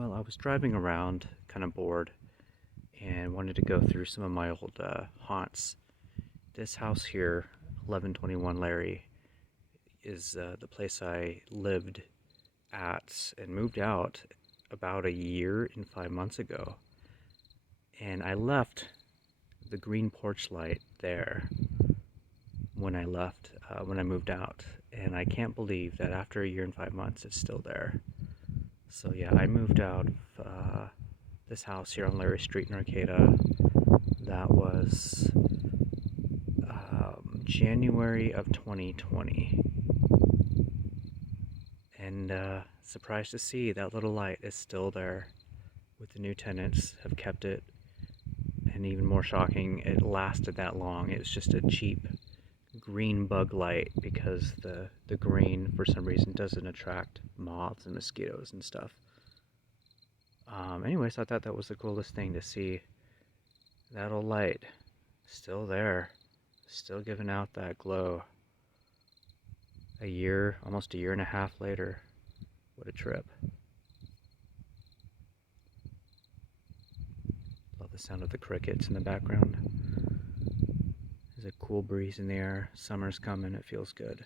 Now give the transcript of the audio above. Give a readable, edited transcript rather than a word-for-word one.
Well, I was driving around, kind of bored, and wanted to go through some of my old haunts. This house here, 1121 Larry, is the place I lived at and moved out about a year and 5 months ago. And I left the green porch light there when I left, when I moved out. And I can't believe that after a year and 5 months, it's still there. So yeah, I moved out of this house here on Larry Street in Arcata. That was January of 2020. And surprised to see that little light is still there with the new tenants have kept it. And even more shocking, it lasted that long. It was just a cheap green bug light because the green for some reason doesn't attract moths and mosquitoes and stuff. Anyways, I thought that was the coolest thing to see. That old light still there, still giving out that glow. A year, almost a year and a half later. What a trip. Love the sound of the crickets in the background. There's a cool breeze in the air. Summer's coming, it feels good.